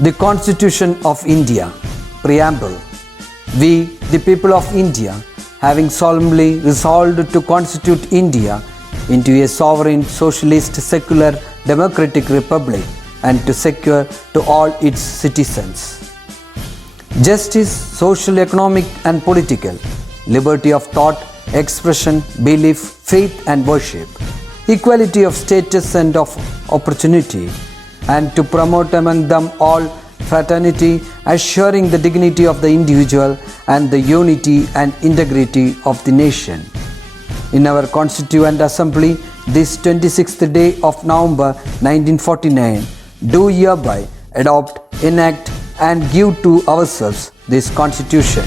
The Constitution of India, Preamble. We, the people of India, having solemnly resolved to constitute India into a sovereign, socialist, secular, democratic republic and to secure to all its citizens justice, social, economic and political, liberty of thought, expression, belief, faith and worship, equality of status and of opportunity, and to promote among them all fraternity, assuring the dignity of the individual and the unity and integrity of the nation. In our Constituent Assembly, this 26th day of November 1949, do hereby adopt, enact and give to ourselves this Constitution.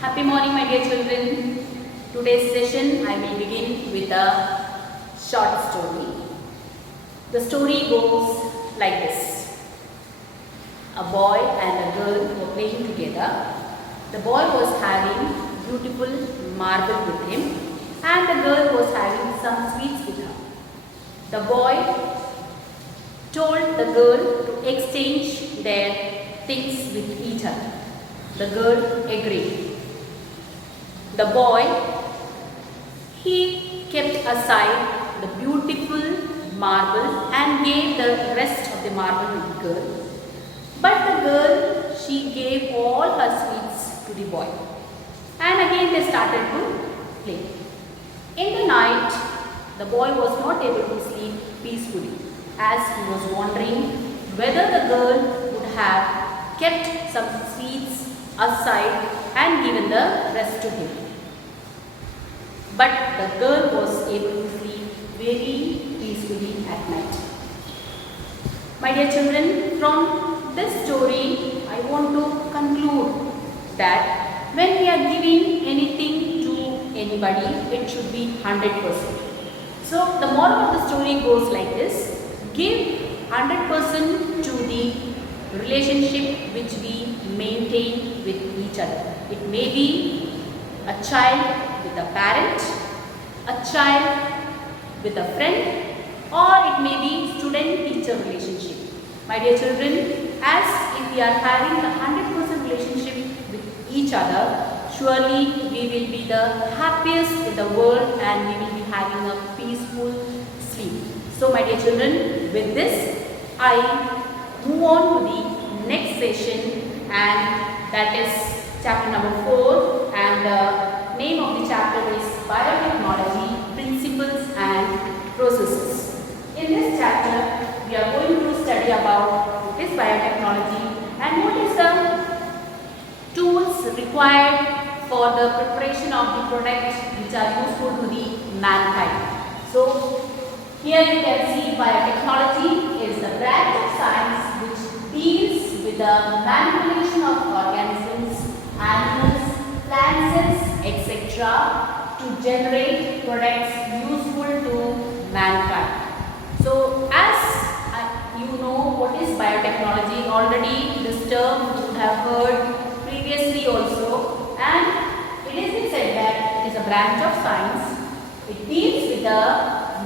Happy morning, my dear children. Today's session I will begin with a short story. The story goes like this. A boy and a girl were playing together. The boy was having beautiful marble with him and the girl was having some sweets with her. The boy told the girl to exchange their things with each other. The girl agreed. The boy, he kept aside the beautiful marble and gave the rest of the marble to the girl. But the girl, she gave all her sweets to the boy. And again they started to play. In the night, the boy was not able to sleep peacefully as he was wondering whether the girl would have kept some sweets aside and given the rest to him. But the girl was able to sleep very peacefully at night. My dear children, from this story, I want to conclude that when we are giving anything to anybody, it should be 100%. So, the moral of the story goes like this. Give 100% to the relationship which we maintain with each other. It may be a child with a parent, a child with a friend, or it may be student-teacher relationship. My dear children, as if we are having a 100% relationship with each other, surely we will be the happiest in the world and we will be having a peaceful sleep. So my dear children, with this I move on to the next session, and that is chapter number 4, and the name of the chapter is Biotechnology, Principles and Processes. In this chapter, we are going to study about what is biotechnology and what is the tools required for the preparation of the products which are useful to the mankind. So, here you can see biotechnology is the branch of science which deals with the manipulation of organisms, animals, plants, etc. to generate products useful to mankind. So, as you know what is biotechnology, already this term you would have heard previously also, and it is been said that it is a branch of science. It deals with the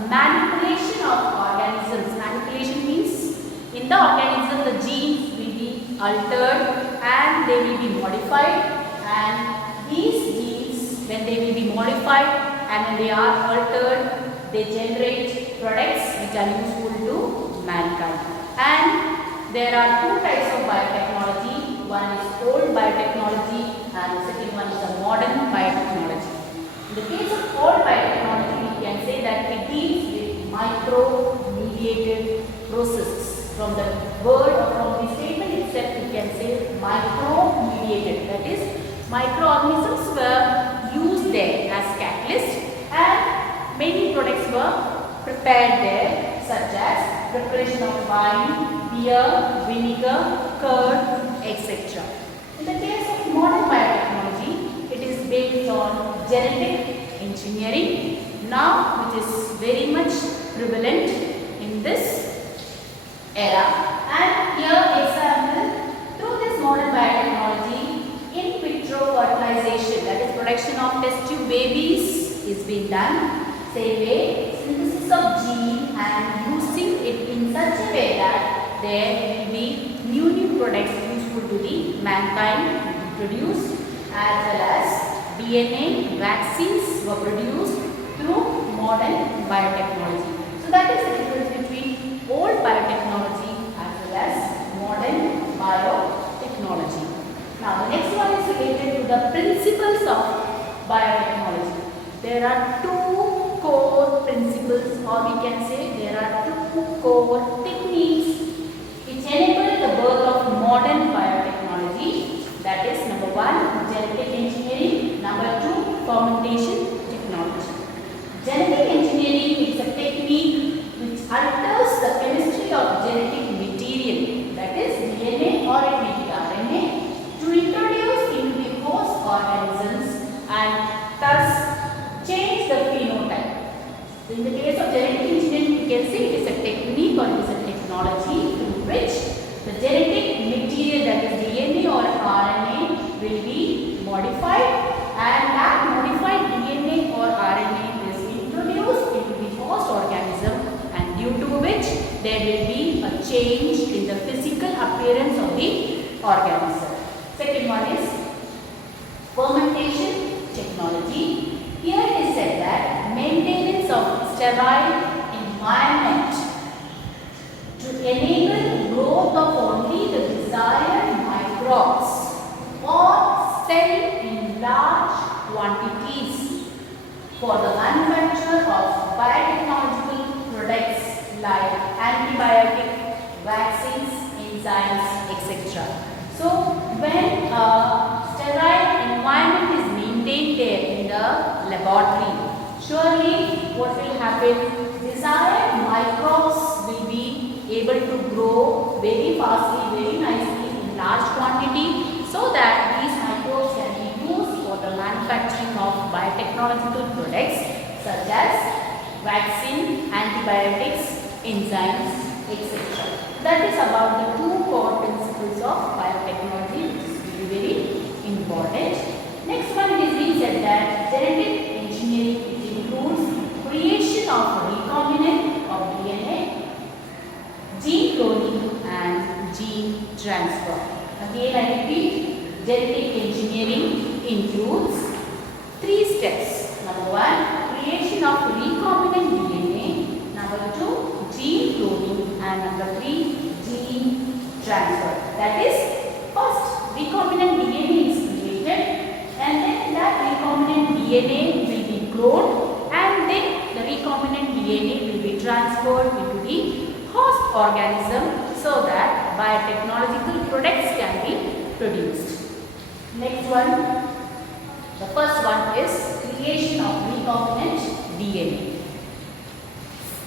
manipulation of organisms. Manipulation means in the organism the genes will be altered and they will be modified, and these genes, when they will be modified and when they are altered, they generate products which are useful to mankind. And there are two types of biotechnology. One is old biotechnology and the second one is the modern biotechnology. In the case of old biotechnology, we can say that it deals with micro-mediated processes. From the word or from the statement itself, we can say micro-mediated. That is, microorganisms were used there as catalysts and many products were prepared there, such as preparation of wine, beer, vinegar, curd, etc. In the case of modern biotechnology, it is based on genetic engineering, now which is very much prevalent in this era. And here example, through this modern biotechnology, in vitro fertilization, that is production of test tube babies, is being done. Same way, synthesis of gene and using it in such a way that there will be new products useful to the mankind produced, as well as DNA vaccines were produced through modern biotechnology. So that is the difference between old biotechnology as well as modern biotechnology. Now the next one is related to the principles of biotechnology. There are two core principles, or we can say there are two core techniques which enable the birth of modern biotechnology. That is, number one, genetic engineering, number two, fermentation technology. Genetic engineering is a technique which alters the chemistry of genetic material, that is DNA or it may be RNA, to introduce into the host organisms and thus change the phenotype. So in the case of genetic engineering, we can say it is a technique or it is a technology through which the genetic material, that is DNA or RNA, will be modified, and that modified DNA or RNA is introduced into the host organism, and due to which there will be a change in the physical appearance of the organism. Second one is fermentation technology. Here it is said that maintenance of sterile environment to enable growth of only the desired microbes or cell in large quantities for the manufacture of biotechnological products like antibiotic, vaccines, enzymes, etc. So when a sterile environment is maintained there in the laboratory, surely what will happen? Desired microbes will be able to grow very fastly, very nicely in large quantity, so that these microbes can be used for the manufacturing of biotechnological products such as vaccine, antibiotics, enzymes, etc. That is about the two core principles of biotechnology, which is very, very important. Next one is being said that genetic engineering, which includes creation of recombinant of DNA, gene cloning and gene transfer. Again I repeat, genetic engineering includes three steps. Number one, creation of recombinant DNA. Number two, gene cloning, and number three, gene transfer. That is, first recombinant DNA is created, and then that recombinant DNA will be cloned, and then the recombinant DNA will be transferred into the host organism so that biotechnological products can be produced. Next one, the first one is creation of recombinant DNA.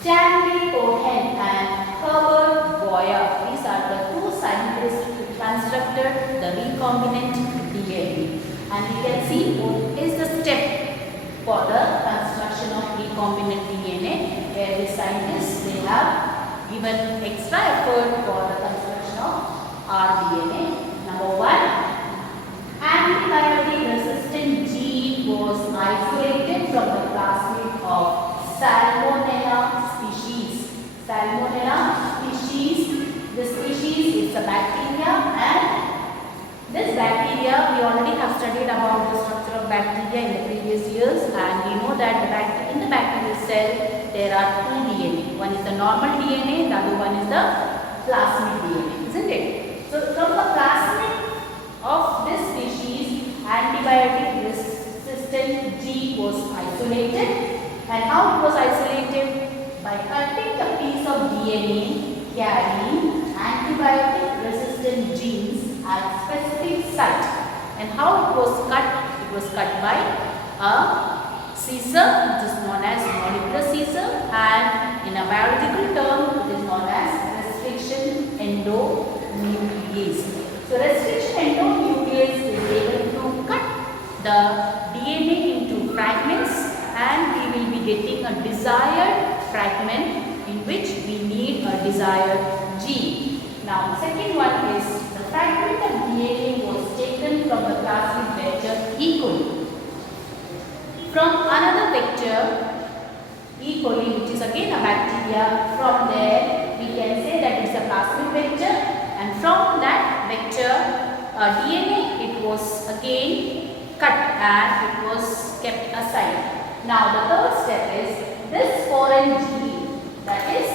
Stanley Cohen and Herbert Boyer, these are the two scientists who constructed the recombinant DNA. And you can see what is the step for the construction of recombinant DNA, where the scientists, they have given extra effort for the construction of rDNA. Number one, antibiotic resistant gene was isolated from the plasmid of Salmonella species. Salmonella species, the species is a bacteria, and this bacteria, we already have studied about the structure of bacteria in the previous years, and we know that in the bacterial cell there are two DNA. One is the normal DNA, the other one is the plasmid DNA, isn't it? So from the plasmid of this species, antibiotic resistant gene was isolated. And how it was isolated? By cutting a piece of DNA carrying antibiotic resistant genes at specific site. And how it was cut? It was cut by a scissor, which is known as molecular scissor, and in a biological term it is known as restriction endonuclease. So restriction endonuclease is able to cut the DNA into fragments, and we will be getting a desired fragment in which we need a desired gene. Now second one is the fragment of DNA was taken from the plasmid vector E. coli. From another vector E. coli, which is again a bacteria. From there, we can say that it's a plasmid vector, and from that vector DNA, it was again cut and it was kept aside. Now the third step is this foreign gene, that is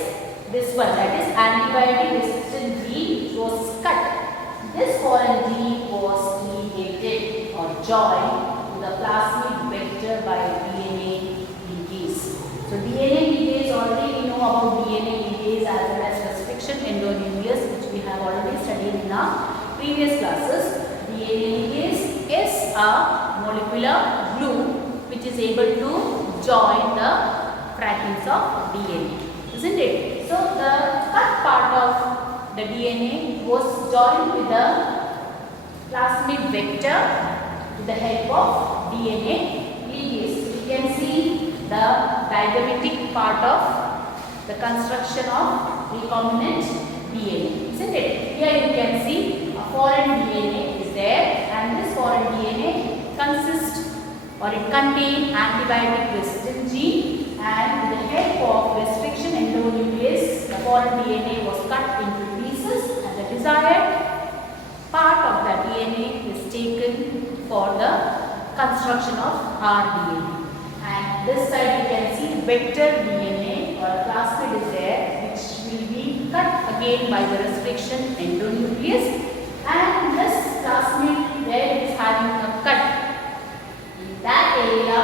this one, that is antibiotic resistant gene, was cut. This foreign gene was ligated or joined to the plasmid vector by DNA ligase. So DNA ligase, already we know about DNA ligase as well as restriction endonuclease, which we have already studied in our previous classes. DNA ligase is a molecular glue which is able to join the fragments of DNA, isn't it? So the cut part of the DNA was joined with the plasmid vector with the help of DNA ligase. We can see the diagrammatic part of the construction of recombinant DNA, isn't it? Here you can see a foreign DNA is there, and this foreign DNA consists or it contains antibiotic resistant gene, and with the help of restriction endonuclease, the foreign DNA was cut into pieces, and the desired part of the DNA is taken for the construction of our DNA. And this side you can see vector DNA or plasmid is there, which will be cut again by the restriction endonuclease, and this plasmid where it is having a cut, in that area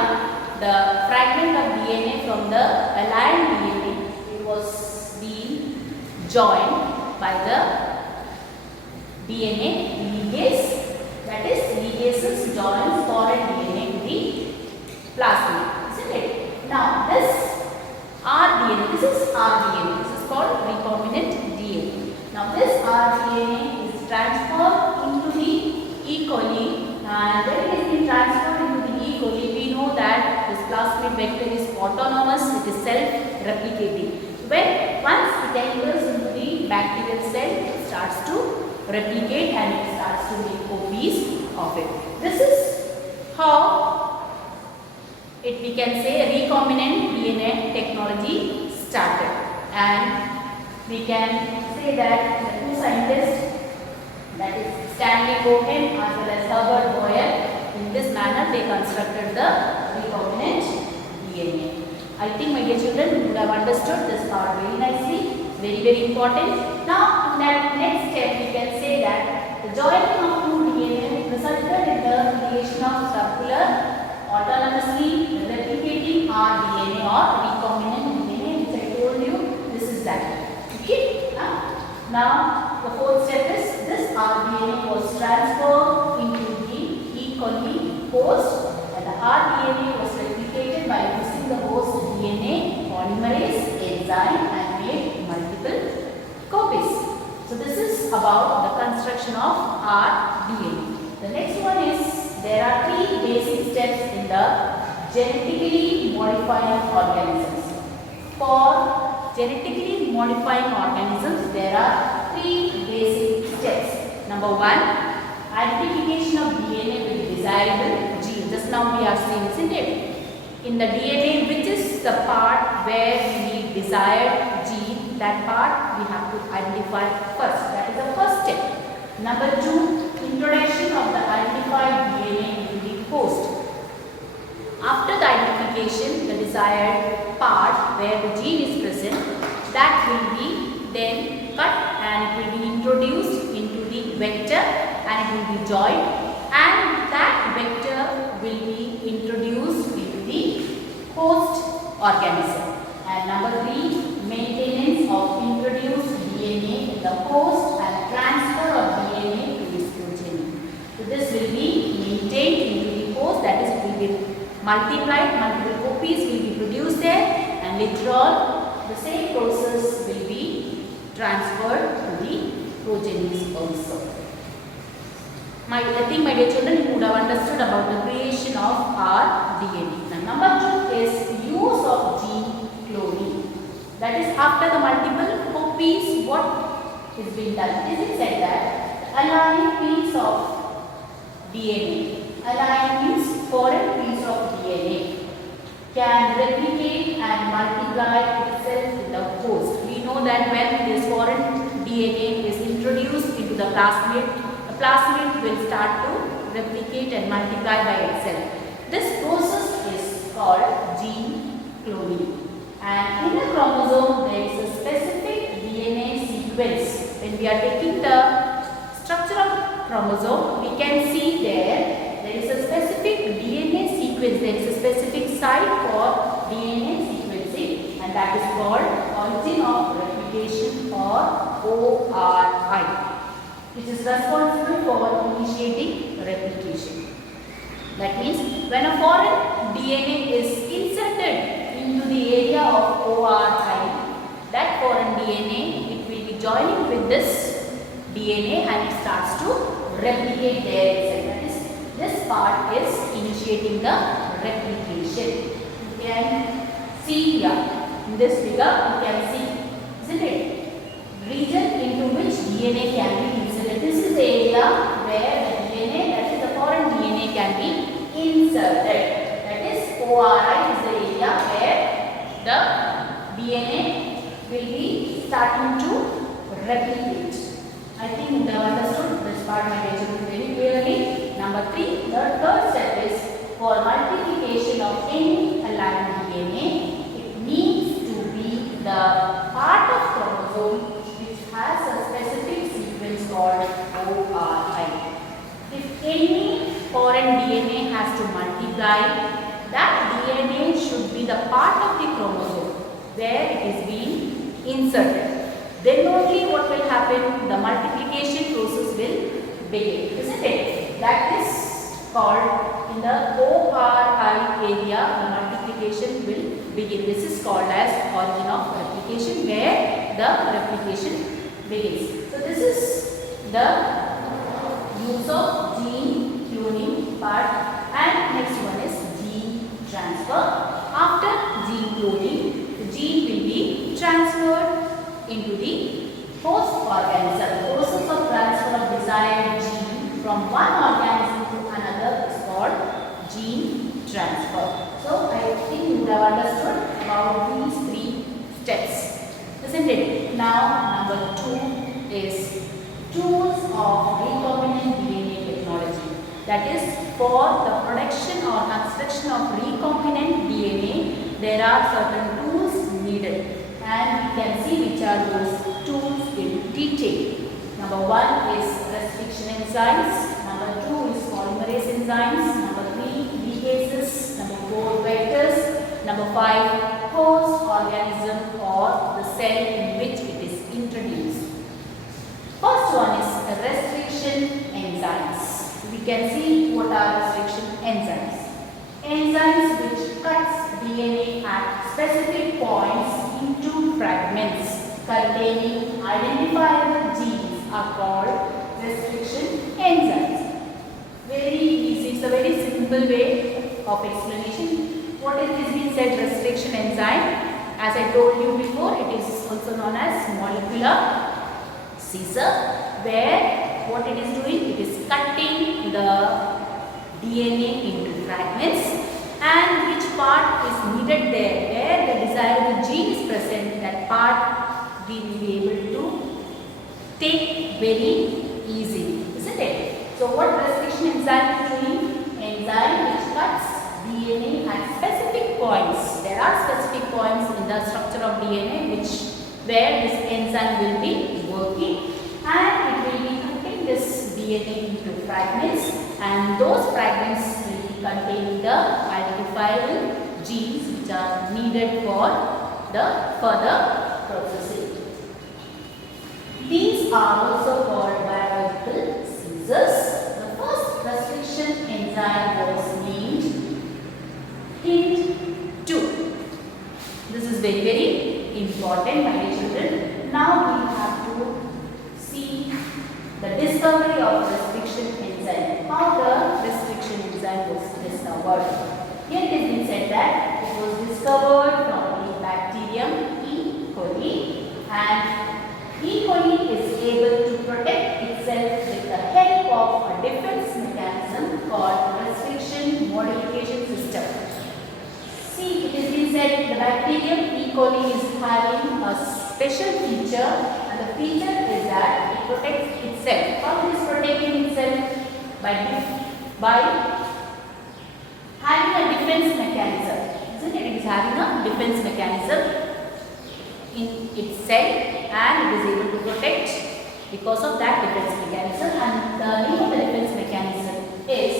the fragment of DNA from the aligned DNA, it was being joined by the DNA ligase, that is ligases joins foreign DNA to the plasmid, isn't it? Now this rDNA, this is rDNA, this is called recombinant DNA. Now this rDNA is transferred into the E. coli, and when it is being transferred into the E. coli, we know that this plasmid vector is autonomous, it is self-replicating. Once it enters into the bacterial cell, it starts to replicate and it starts to make copies of it. This is how we can say recombinant DNA technology started, and we can say that the two scientists, that is Stanley Cohen as well as Herbert Boyer, in this manner they constructed the recombinant DNA. I think, my dear children, you would have understood this part very nicely. It's very, very important. Now in that next step we can say that the joining of two DNA resulted in the creation of circular autonomously replicating rDNA or recombinant DNA, which I told you, this is that. Okay? Now the fourth step is this rDNA was transferred into the E. coli host, and the rDNA was replicated by using the host DNA polymerase enzyme and made multiple copies. So this is about the construction of rDNA. The next one is, there are three basic steps in the genetically modifying organisms. For genetically modifying organisms, there are three basic steps. Number one, identification of DNA with desirable gene. Just now we have seen, isn't it? In the DNA, which is the part where we need desired gene, that part we have to identify first. That is the first step. Number two, introduction of the identified DNA into the host. After the identification, the desired part where the gene is present, that will be then cut and it will be introduced into the vector and it will be joined, and that vector will be introduced into the host organism. And number three, maintenance of introduced DNA in the host and transfer of DNA to its progeny. So this will be maintained into the host, that is, it will be multiplied, multiple copies will be produced there, and later on the same process will be transferred to the progenies also. I think, my dear children, you would have understood about the creation of our DNA. Now number two is use of gene cloning. That is, after the multiple copies, what is being done? It is said that aligning piece of DNA, aligning means foreign piece of DNA, can replicate and multiply itself in the host. We know that when this foreign DNA is introduced into the plasmid will start to replicate and multiply by itself. This process is called gene cloning. And in a chromosome there is a specific DNA sequence. When we are taking the structure of chromosome, we can see there is a specific DNA sequence. There is a specific site for DNA sequencing, and that is called origin of replication or ORI, which is responsible for initiating replication. That means when a foreign DNA is inserted into the area of ORI, that foreign DNA, it will be joining with this DNA and it starts to replicate there itself. That is, this part is initiating the replication. You can see here in this figure, you can see, isn't it? Region into which DNA can be inserted. This is the area where the DNA, that is the foreign DNA, can be inserted. That is, ORI is the area where the DNA will be starting to replicate. I think you have understood this part, my dear children, very clearly. Number 3, the third step is for multiplication of any aligned DNA, it needs to be the part of chromosome which has a specific sequence called ORI. If any foreign DNA has to multiply, that DNA should be the part of the chromosome where it is being inserted. Then only what will happen? The multiplication process will begin, isn't it? That is called, in the ORI area, the multiplication will begin. This is called as origin of replication, where the replication begins. So this is the use of gene cloning part, and next one is gene transfer. After gene cloning, the gene will be transferred into the host organism. The process of transfer of desired gene from one organism to another is called gene transfer. So I think you have understood about these 3 steps, isn't it? Now number 2 is tools of recombinant DNA technology. That is, for the production or construction of recombinant DNA, there are certain tools needed. And we can see which are those tools in detail. Number 1 is restriction enzymes. Number 2 is polymerase enzymes. Number 3, ligases. Number 4, vectors. Number 5, host organism or the cell in which it is introduced. First one is restriction enzymes. We can see what are restriction enzymes. Enzymes which cuts DNA at specific points into fragments containing identifiable genes are called restriction enzymes. Very easy, it's a very simple way of explanation. What is this being said, restriction enzyme? As I told you before, it is also known as molecular scissor, where what it is doing, it is cutting the DNA into fragments, and which part is needed there, where the desirable gene is present, that part we will be able to take very easily, isn't it? So what restriction enzyme is doing? Enzyme which cuts DNA at specific points. There are specific points in the structure of DNA where this enzyme will be working, and it will be cutting this DNA into fragments, and those fragments will be containing the identifiable genes which are needed for the further processing. These are also called biological scissors. The first restriction enzyme was named HINT2. This is very, very important, my dear children. Now we have to see the discovery of restriction enzyme. How the restriction enzyme was discovered. Here it has been said that it was discovered from the bacterium E. coli, and E. coli is able to protect itself with the help of a defense mechanism called restriction modification system. See, it has been said the bacterium E. coli is having a special feature, and the feature is that it protects itself. How it is protecting itself? By having a defense mechanism. Isn't it? It is having a defense mechanism in its cell, and it is able to protect because of that defense mechanism. And the name of the defense mechanism is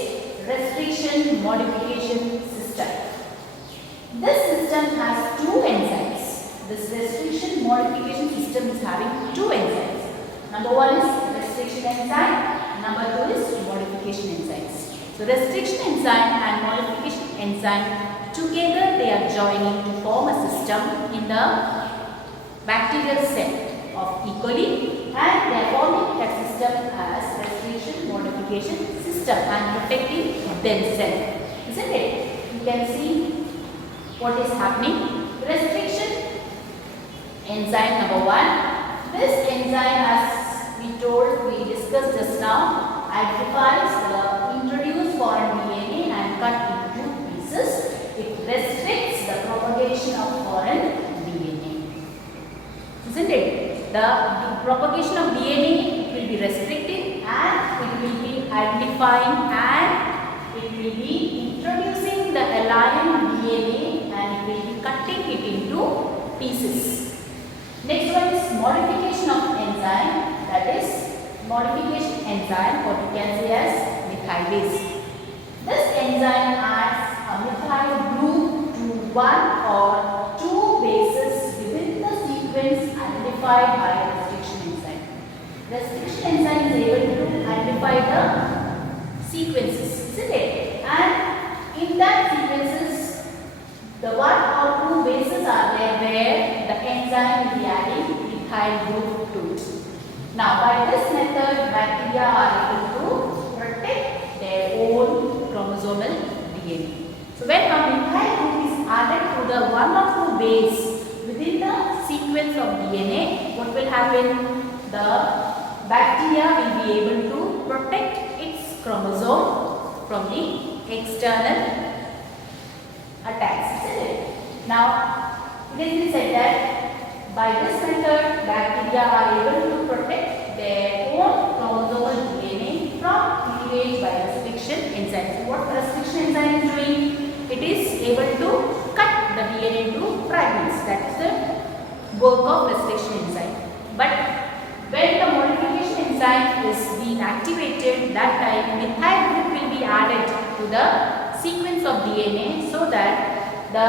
restriction modification system. This system has two enzymes. This restriction modification system is having two enzymes. Number one is restriction enzyme, number two is modification enzymes. So restriction enzyme and modification enzyme together they are joining to form a system in the bacterial cell of E. coli, and they are forming that system as restriction modification system and protecting themselves. Isn't it? You can see what is happening. Restriction enzyme number one. This enzyme, as we discussed just now, identifies the introduced foreign DNA and cut into pieces. It restricts the propagation of foreign DNA. Isn't it? The propagation of DNA will be restricted, and it will be identifying, and it will be introducing the alien DNA, and it will be cutting it into pieces. Next one is modification of enzyme, that is modification enzyme, what we can say as methylase. This enzyme adds a methyl group to one or two bases within the sequence identified by restriction enzyme. Restriction enzyme is able to identify the sequences, isn't it? And in that sequences, the one or two bases are there where the enzyme will be adding methyl group to it. Now, by this method, bacteria are able to protect their own chromosomal DNA. So, when a methyl group is added to the one or two base within the sequence of DNA, what will happen? The bacteria will be able to protect its chromosome from the external attacks. Now, it has been said that by this method, bacteria are able to protect their own chromosomal DNA from cleavage by restriction enzymes. What restriction enzyme is doing? It is able to cut the DNA into fragments. That is the work of restriction enzyme. But when the modification enzyme is being activated, that time methyl group will be added to the sequence of DNA, so that the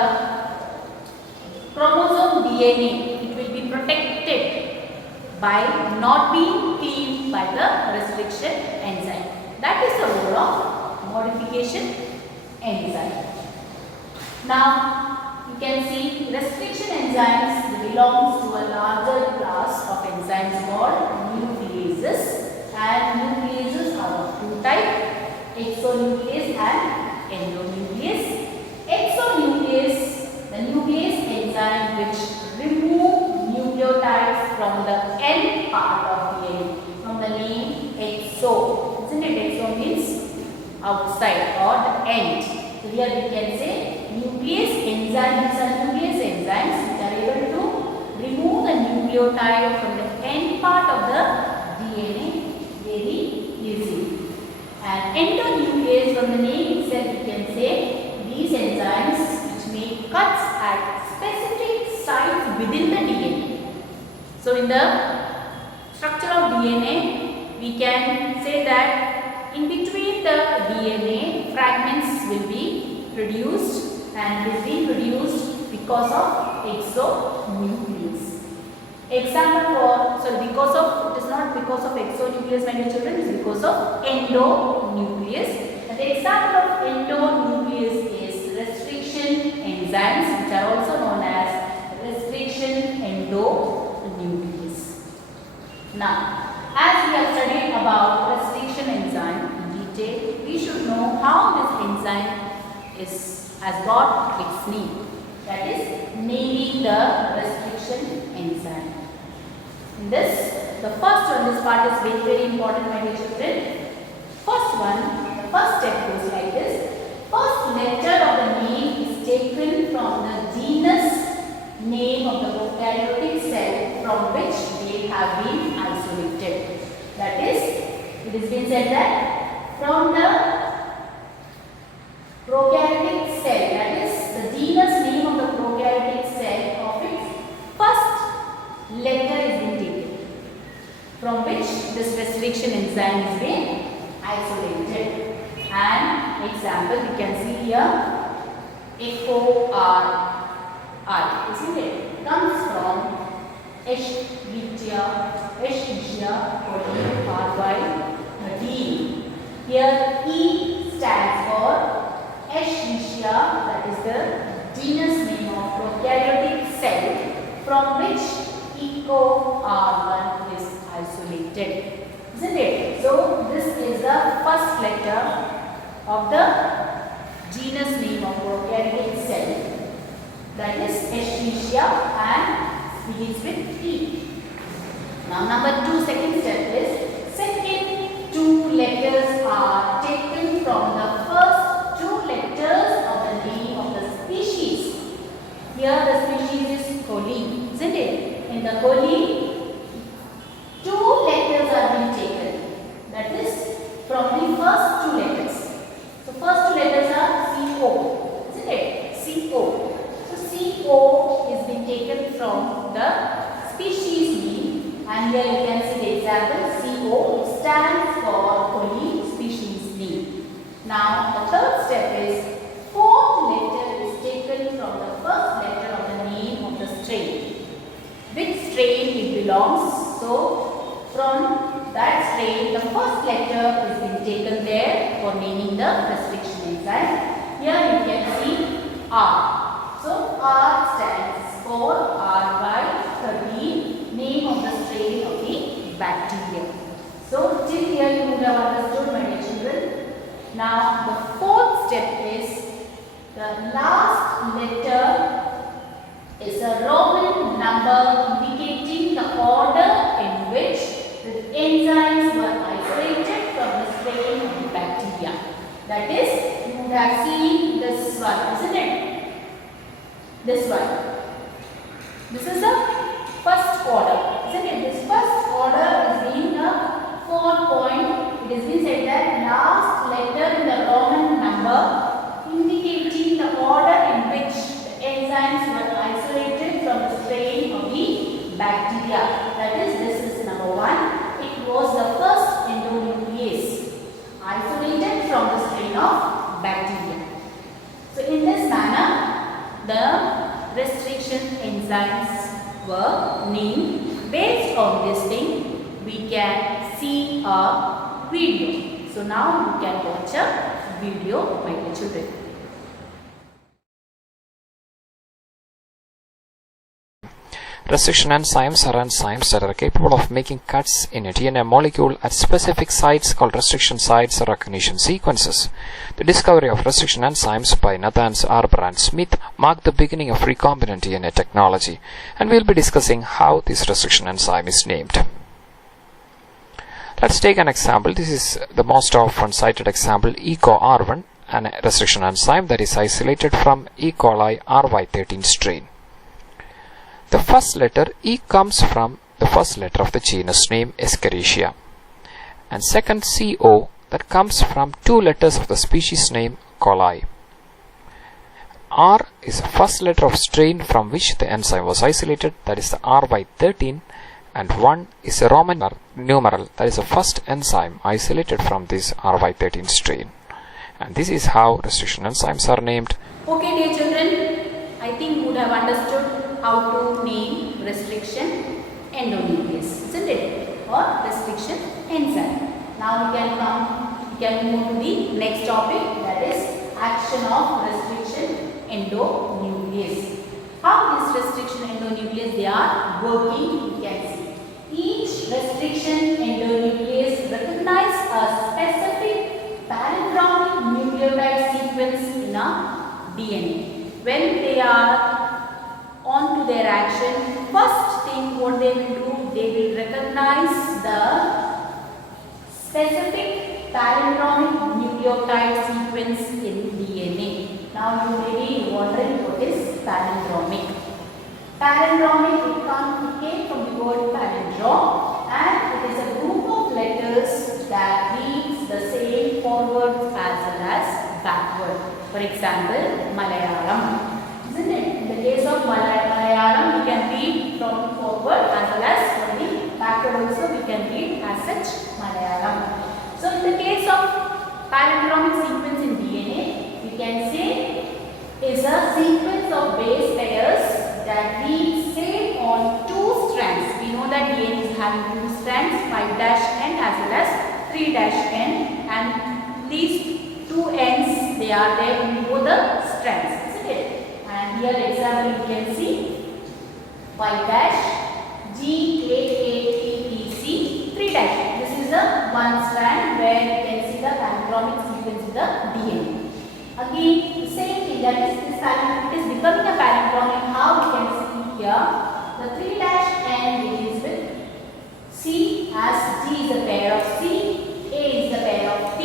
chromosome DNA, it will be protected by not being cleaved by the restriction enzyme. That is the role of modification enzyme. Now, you can see restriction enzymes belongs to a larger class of enzymes called nucleases, and nucleases are of two types, exonuclease and endonuclease. Exonuclease, the nuclease enzyme which remove nucleotides from the end part of DNA, from the name exo. Isn't it? Exo means outside or the end. So here we can say nuclease enzymes. These are nuclease enzymes which are able to remove the nucleotide from the end part of the DNA very easily. And endonuclease, from the name itself you can say these enzymes which make cuts at specific sites within the DNA. So in the structure of DNA, we can say that in between the DNA, fragments will be produced, and it is being produced because of exonuclease. Example for, so because of, it is not because of exonuclease, my dear children, it is because of endonuclease. And the example of endonuclease is restriction enzymes, which are also known as restriction endonuclease. Now, as we have studied about restriction enzyme in detail, we should know how this enzyme has got its name. That is, naming the restriction enzyme. In this, the first one, this part is very, very important, my dear children. First one, the first step goes like this. First letter of the name is taken from the genus name of the prokaryotic cell from which they have been isolated. That is, it has been said that from the prokaryotic cell, that is the genus name of the prokaryotic cell of its first letter is being taken, from which this restriction enzyme is being isolated. And example we can see here, FORI, isn't it? Comes from Escherichia coli RY13. Here E stands for Escherichia, that is the genus name of prokaryotic cell from which EcoR1 is isolated, isn't it? So this is the first letter of the genus name of prokaryotic cell, that is Escherichia, and begins with E. Now number 2, second step is, second two letters are taken from the first two letters of the name of the species. Here the species is coli, isn't it? In the coli, two letters are being taken, that is from the first two letters. So first two letters are CO, isn't it? CO. So CO is being taken from the species name, and here you can see the example CO stands for coli species name. Now the third step is, fourth letter is taken from the first letter of the name of the strain. Which strain it belongs? So from that strain, the first letter is being taken there for naming the restriction enzyme. Here you can see R. So R stands for RY13, name of the strain of the bacteria. So till here you would have understood, my dear children. Now the fourth step is, the last letter is a Roman number indicating the order in which the enzymes were isolated from the strain of the bacteria. That is, you would have seen this one, isn't it? This one. This is the first order, isn't it? This first order is being the 4th point. It has been said that last letter in the Roman number indicating the order in which the enzymes were isolated from the strain of the bacteria. That is, this is number 1. It was the first endonuclease isolated from the strain of bacteria. So in this manner, the restriction enzymes were named. Based on this thing, we can see a video. So now you can watch a video, my dear children. Restriction enzymes are enzymes that are capable of making cuts in a DNA molecule at specific sites called restriction sites or recognition sequences. The discovery of restriction enzymes by Nathans Arbour and Smith marked the beginning of recombinant DNA technology, and we will be discussing how this restriction enzyme is named. Let's take an example. This is the most often cited example, EcoR1, an restriction enzyme that is isolated from E. coli RY13 strain. The first letter E comes from the first letter of the genus name Escherichia, and second CO that comes from two letters of the species name coli. R is the first letter of strain from which the enzyme was isolated, that is the RY13, and 1 is a Roman numeral, that is the first enzyme isolated from this RY13 strain. And this is how restriction enzymes are named. Okay, dear children, I think you would have understood how to name restriction endonuclease, isn't it? Or restriction enzyme. Now we can move to the next topic, that is action of restriction endonuclease. How this restriction endonuclease they are working, we can see. Each restriction endonuclease recognize a specific palindromic nucleotide sequence in a DNA. When they are on to their action, first thing what they will do, they will recognize the specific palindromic nucleotide sequence in DNA. Now you may be wondering what is palindromic. Palindromic, it came from the word palindrome, and it is a group of letters that reads the same forward as well as backward. For example, Malayalam. Isn't it? In the case of Malayalam, we can read from forward as well as from the backward also we can read as such Malayalam. So in the case of palindromic sequence in DNA, we can say is a sequence of base pairs that reads same on two strands. We know that DNA is having two strands, 5'N as well as 3'N, and these two ends they are there in both the strands, isn't it? And here example you can see 5' GAATTC 3'. This is a one strand where you can see the palindromic sequence of the DNA. Again, the same thing, that is this it is becoming a palindromic. How we can see here, the 3'N begins with C as G is a pair of C, A is a pair of T,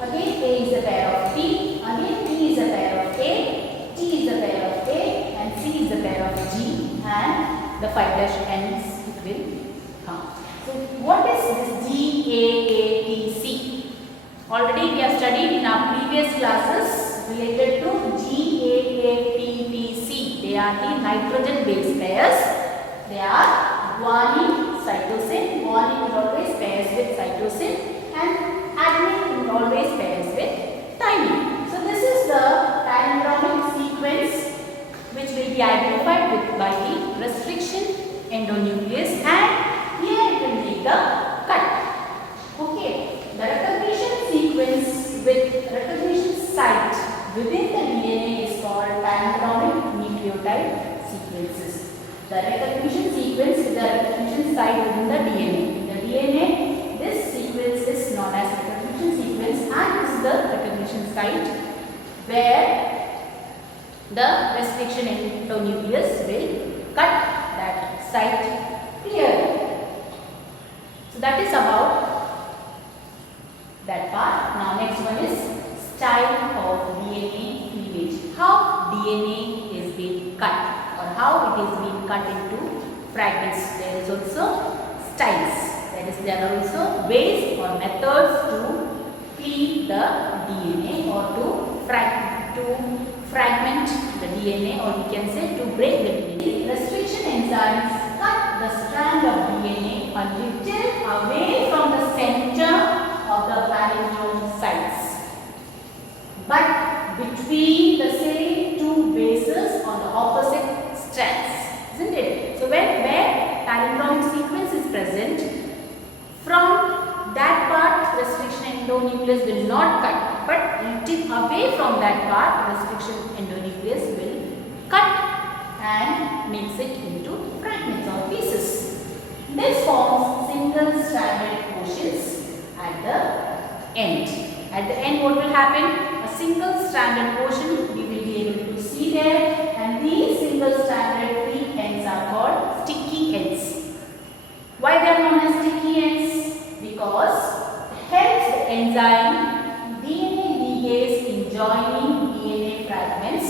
again A is a pair of T, again T is a pair of A, T is a pair of A, and C is a pair of G, and the 5'N's it will come. So what is this GAATC? Already we have studied in our previous classes related to GAATTC. They are the nitrogen base pairs. They are guanine, cytosine. Guanine is always pairs with cytosine, and adenine is always pairs with thymine. So this is the palindromic sequence which will be identified with by the restriction endonuclease, and here it will make the cut. Okay. The recognition sequence with recognition site within the DNA is called palindromic nucleotide sequences. The recognition sequence with the recognition site within the DNA. In the DNA, this sequence is known as recognition sequence, and this is the recognition site where the restriction endonuclease will cut that site clearly. So that is about that part. Now next one is style of DNA cleavage. How DNA is being cut, or how it is being cut into fragments. There is also styles. That is, there are also ways or methods to cleave the DNA, or to fragment the DNA, or we can say to break the DNA. Restriction enzymes cut the strand of DNA a little away from the center of the palindrome sites, but between the same two bases on the opposite strands, isn't it? So where palindromic sequence is present, from that part restriction endonuclease will not cut, but little away from that part restriction endonuclease will cut and makes it into fragments or pieces. This forms single-stranded portions at the end. At the end, what will happen? A single-stranded portion we will be able to see there, and these single-stranded free ends are called sticky ends. Why they are known as sticky ends? Because it helps the enzyme DNA ligase in joining DNA fragments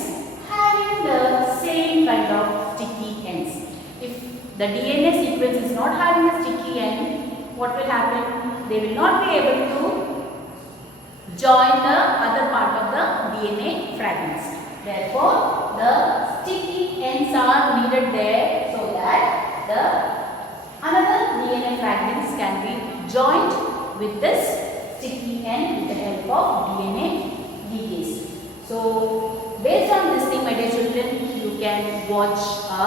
having the same kind of sticky ends. If the DNA sequence is not having a sticky end, what will happen? They will not be able to join the other part of the DNA fragments. Therefore, the sticky ends are needed there so that the another DNA fragments can be joined with this sticky end with the help of DNA ligase. So, based on this thing, my dear children, you can watch a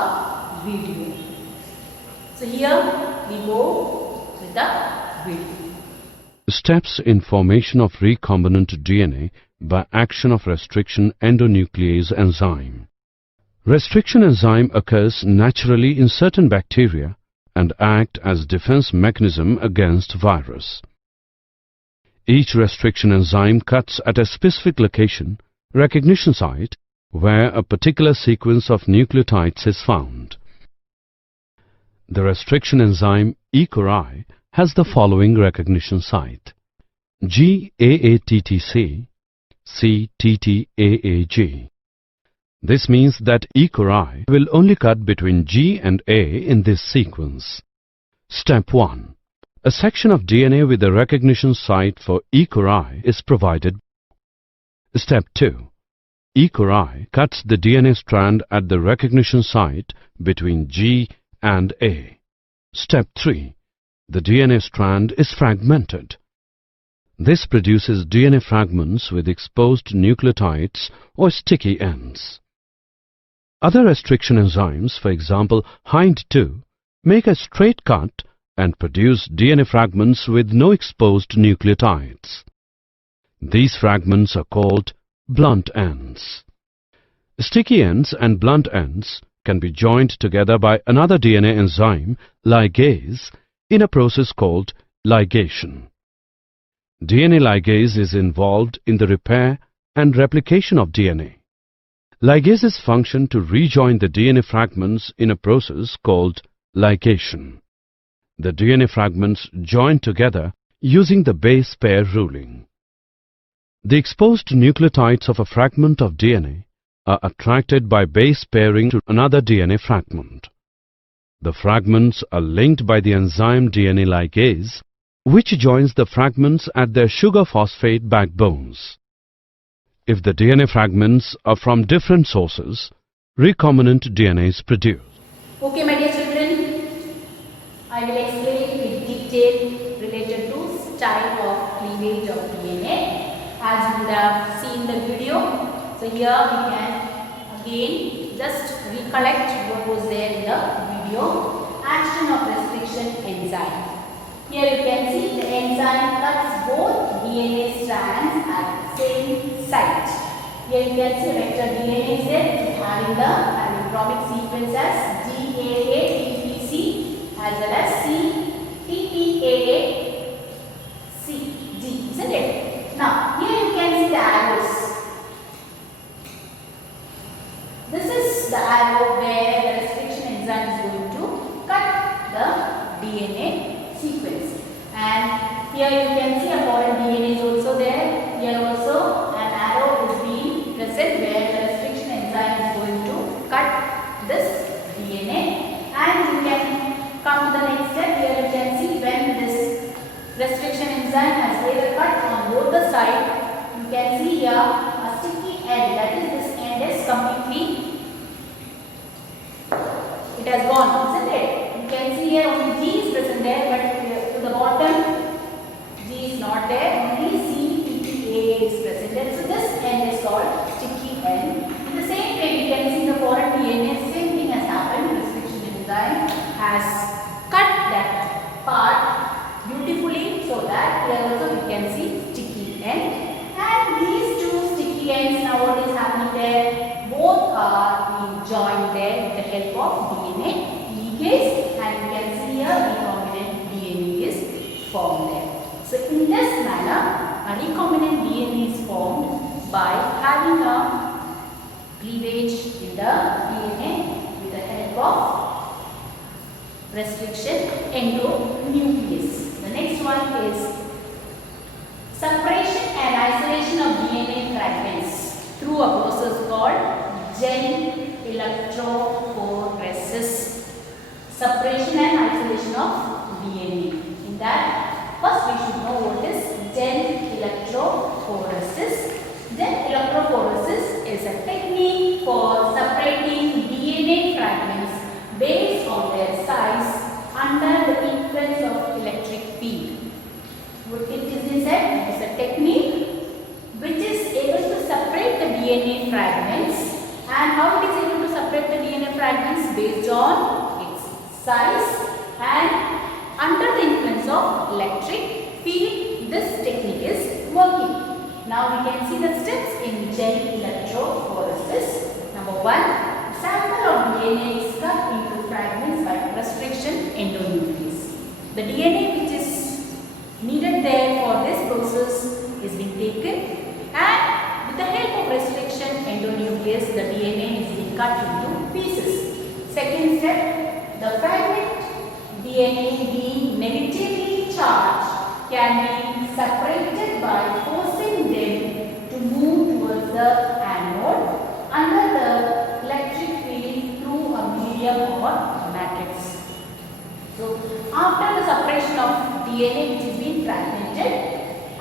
video. So, here we go with the video. Steps in formation of recombinant DNA by action of restriction endonuclease enzyme. Restriction enzyme occurs naturally in certain bacteria and act as defense mechanism against virus. Each restriction enzyme cuts at a specific location, recognition site, where a particular sequence of nucleotides is found. The restriction enzyme E. coli has the following recognition site: GAATTC, CTTAAG. This means that E cori will only cut between G and A in this sequence. Step 1. A section of DNA with a recognition site for E cori is provided. Step 2. E cori cuts the DNA strand at the recognition site between G and A. Step 3. The DNA strand is fragmented. This produces DNA fragments with exposed nucleotides or sticky ends. Other restriction enzymes, for example HIND2, make a straight cut and produce DNA fragments with no exposed nucleotides. These fragments are called blunt ends. Sticky ends and blunt ends can be joined together by another DNA enzyme, ligase, in a process called ligation. DNA ligase is involved in the repair and replication of DNA. Ligases function to rejoin the DNA fragments in a process called ligation. The DNA fragments join together using the base pair ruling. The exposed nucleotides of a fragment of DNA are attracted by base pairing to another DNA fragment. The fragments are linked by the enzyme DNA ligase, which joins the fragments at their sugar phosphate backbones. If the DNA fragments are from different sources, recombinant DNA is produced. Okay, my dear children, I will explain in detail related to style of cleavage of DNA as you would have seen the video. So here we can again just recollect what was there in the video. Action of restriction enzyme. Here you can see the enzyme cuts both DNA strands at the same site. Here you can see vector DNA is there having the anadromic sequence as GAA, TPC as well as CTTAA, CG, isn't it? Now here you can see the arrows. This is the arrow where the restriction enzyme is going to cut the DNA sequence, and here you can see a foreign DNA is also there. Here also an arrow is being present where the restriction enzyme is going to cut this DNA, and you can come to the next step. Here you can see when this restriction enzyme has made a cut on both the sides, you can see here a sticky end, that is this end is completely, it has gone, isn't it? You can see here only G is present there, but to the bottom G is not there, only CTTA is present there. So this end is called sticky end. In the same way we can see the foreign DNA, same thing has happened. Restriction enzyme has cut that part beautifully so that here also we can see sticky end. And these two sticky ends, now what is happening there? Both are being joined there with the help of DNA ligase, and you can see here recombinant DNA is formed there. So in this manner, a recombinant DNA is formed by having a cleavage in the DNA with the help of restriction endonuclease. The next one is separation and isolation of DNA fragments through a process called gel electrophoresis. Separation and isolation of DNA. In that, first we should know what is gel electrophoresis. Gel electrophoresis is a technique for separating DNA fragments based on their size under the influence of electric field. What it is said? It is a technique which is able to separate the DNA fragments. And how it is able to separate the DNA fragments? Based on size and under the influence of electric field, this technique is working. Now we can see the steps in gel electrophoresis. Number 1, sample of DNA is cut into fragments by restriction endonuclease. The DNA which is needed there for this process is being taken, and with the help of restriction endonuclease, the DNA is being cut into pieces. Second step, the fragment DNA being negatively charged can be separated by forcing them to move towards the anode under the DNA which is being fragmented.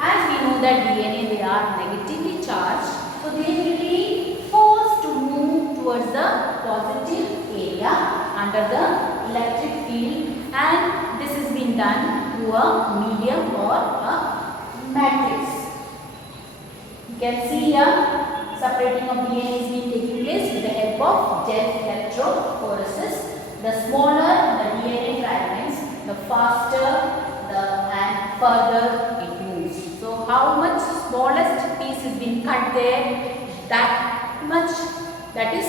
As we know that DNA, they are negatively charged, so they will be forced to move towards the positive area under the electric field, and this has been done through a medium or a matrix. You can see here separating of DNA is being taking place with the help of gel electrophoresis. The smaller the DNA fragments, the faster and further it moves. So how much smallest piece is being cut there, that much, that is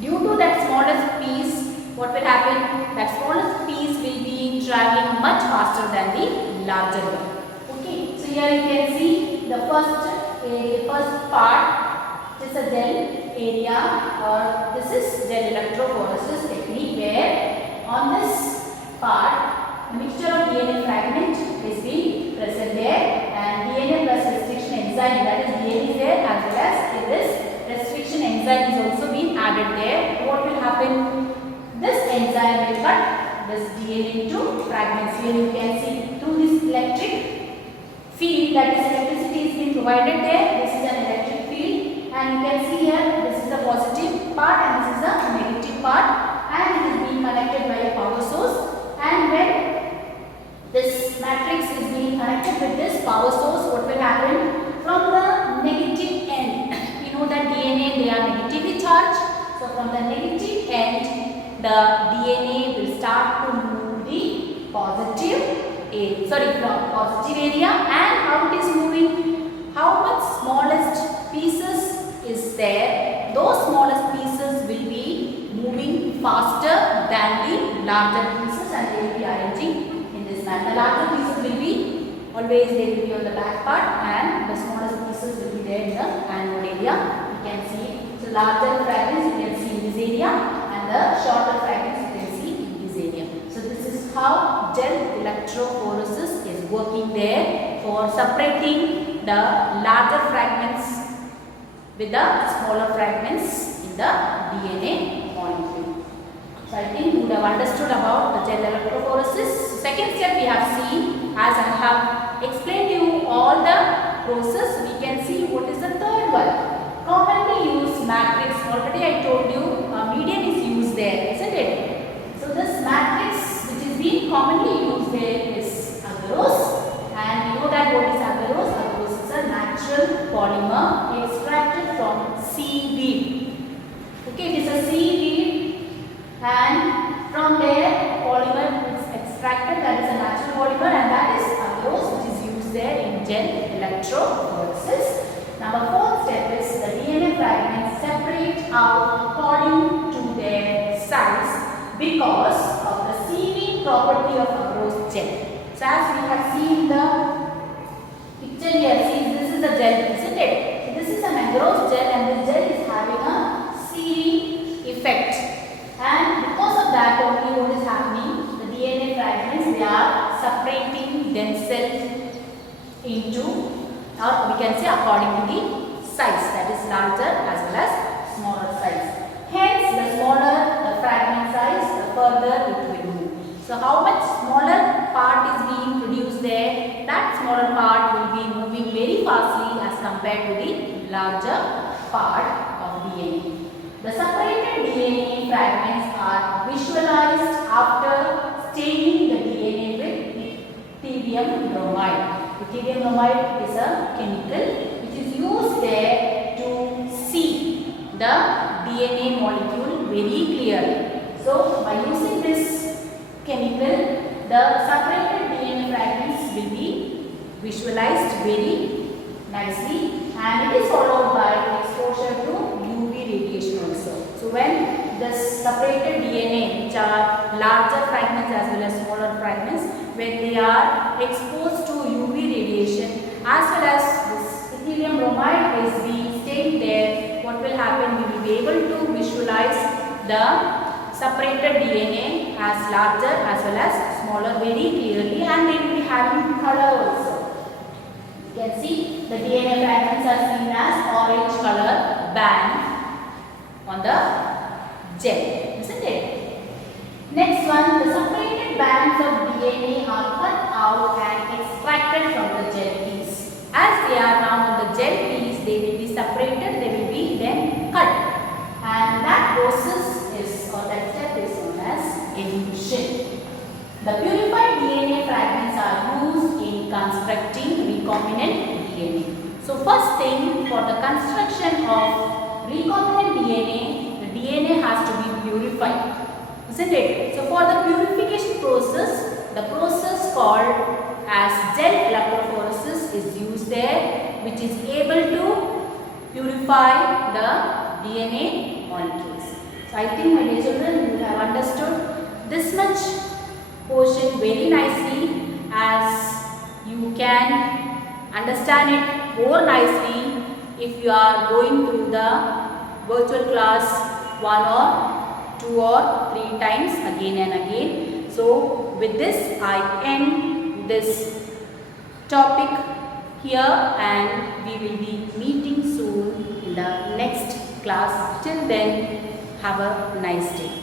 due to that smallest piece, what will happen, that smallest piece will be traveling much faster than the larger one. Okay, so here you can see the first part is a gel area, or this is gel electrophoresis technique, where on this part a mixture of DNA fragment is being present there, and DNA plus restriction enzyme, that is DNA is there, as well as this restriction enzyme is also being added there. What will happen? This enzyme will cut this DNA into fragments. Here you can see through this electric field, that is electricity is being provided there. This is an electric field, and you can see here this is the positive part and this is the negative part, and it is being connected by a power source. And when this matrix is being connected with this power source, what will happen? From the negative end, we know that DNA, they are negatively charged, so from the negative end the DNA will start to move the positive area. And how it is moving, how much smallest pieces is there, those smallest pieces will be moving faster than the larger pieces, and they will be arranging in this manner. The larger pieces will be always, they will be on the back part, and the smallest pieces will be there in the anode area. You can see, so larger fragments you can see in this area, and the shorter fragments you can see in this area. So this is how gel electrophoresis is working there, for separating the larger fragments with the smaller fragments in the DNA molecule. So I think you would have understood about the gel electrophoresis. So second step we have seen, as I have explained to you all the process, we can see what is the third one. Commonly used matrix, already I told you medium is used there, isn't it? So this matrix which is being commonly used there is agarose, and you know that what is agarose? Agarose is a natural polymer extracted from seaweed. Okay, it is a seaweed, and from there polymer is extracted, that is a natural polymer, and that is agarose, which is used there in gel electrophoresis. Number fourth step is the DNA fragments separate out according to their size because of the sealing property of agarose gel. So as we have seen the picture here, see this is a gel, isn't it? So this is an agarose gel, and this gel is having a sealing effect, and because of that only what is happening, the DNA fragments, they are separating themselves into, or we can say according to the size, that is larger as well as smaller size. Hence the smaller the fragment size, the further it will move. So how much smaller part is being produced there, that smaller part will be moving very fastly as compared to the larger part of DNA. The separated DNA fragments are visualized after staining the DNA with deuterium bromide. Deuterium bromide is a chemical which is used there to see the DNA molecule very clearly. So by using this chemical, the separated DNA fragments will be visualized very nicely, and it is followed by exposure to UV radiation also. So when this separated DNA, which are larger fragments as well as smaller fragments, when they are exposed to UV radiation as well as this deuterium bromide is being stained there, what will happen? We will be able to visualize the separated DNA as larger as well as smaller very clearly, and they will be having color also. You can see the DNA fragments are seen as orange color band on the gel, isn't it? Next one, the separated bands of DNA are cut out and extracted from the gel piece. As they are now in the gel piece, they will be separated, they will be then cut. And that process is, or that step is known as elution. The purified DNA fragments are used in constructing recombinant DNA. So first thing, for the construction of recombinant DNA, the DNA has to be purified, isn't it? So for the purification process, the process called as gel electrophoresis is used there, which is able to purify the DNA molecules. So I think, my dear children, you have understood this much portion very nicely, as you can understand it more nicely if you are going through the virtual class 1 or 2 or 3 times again and again. So with this I end this topic here, and we will be meeting soon in the next class. Till then, have a nice day.